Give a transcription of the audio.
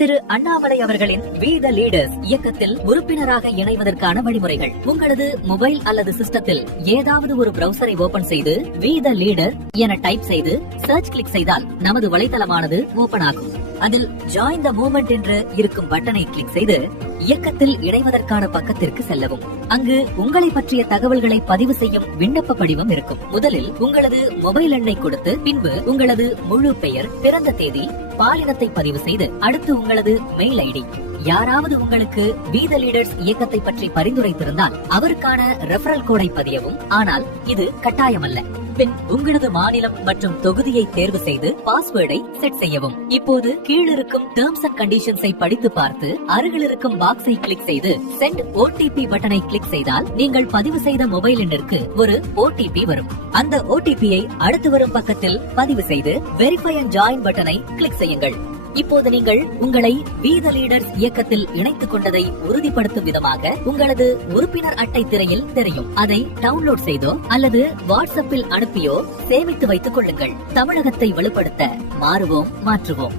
திரு அண்ணாமலை அவர்களின் we the leaders இயக்கத்தில் உறுப்பினராக இணைவதற்கான வழிமுறைகள். உங்களது மொபைல் அல்லது சிஸ்டத்தில் ஏதாவது ஒரு பிரவுசரை ஓபன் செய்து வி த லீடர் என டைப் செய்து சர்ச் கிளிக் செய்தால் நமது வலைதளமானது ஓபன் ஆகும். அதில் ஜாயின் த மூவ்மெண்ட் என்று இருக்கும் பட்டனை கிளிக் செய்து இயக்கத்தில் இணைவதற்கான பக்கத்திற்கு செல்லவும். அங்கு உங்களை பற்றிய தகவல்களை பதிவு செய்யும் விண்ணப்ப படிவம் இருக்கும். முதலில் உங்களது மொபைல் எண்ணை கொடுத்து பின்பு உங்களது முழு பெயர், பிறந்த தேதி, பாலினத்தை பதிவு செய்து அடுத்து உங்களது மெயில் ஐடி. யாராவது உங்களுக்கு வி த லீடர்ஸ் இயக்கத்தை பற்றி பரிந்துரைத்திருந்தால் அவருக்கான ரெஃபரல் கோடை பதியவும். ஆனால் இது கட்டாயமல்ல. பின் உங்களது மாநிலம் மற்றும் தொகுதியை தேர்வு செய்து பாஸ்வேர்டை செட் செய்யவும். இப்போது கீழிருக்கும் டெர்ம்ஸ் அண்ட் கண்டிஷன்ஸை படித்து பார்த்து அருகில் இருக்கும் பாக்ஸை கிளிக் செய்து சென்ட் ஓடிபி பட்டனை கிளிக் செய்தால் நீங்கள் பதிவு செய்த மொபைல் எண்ணிற்கு ஒரு ஓடிபி வரும். அந்த ஓடிபியை அடுத்து வரும் பக்கத்தில் பதிவு செய்து வெரிஃபை அண்ட் ஜாயின் பட்டனை கிளிக் செய்யுங்கள். இப்போது நீங்கள் உங்களை வி த லீடர்ஸ் இயக்கத்தில் இணைத்துக் கொண்டதை உறுதிப்படுத்தும் விதமாக உங்களது உறுப்பினர் அட்டை திரையில் தெரியும். அதை டவுன்லோட் செய்தோ அல்லது வாட்ஸ்அப்பில் அனுப்பியோ சேமித்து வைத்துக் கொள்ளுங்கள். தமிழகத்தை வலுப்படுத்த மாறுவோம், மாற்றுவோம்.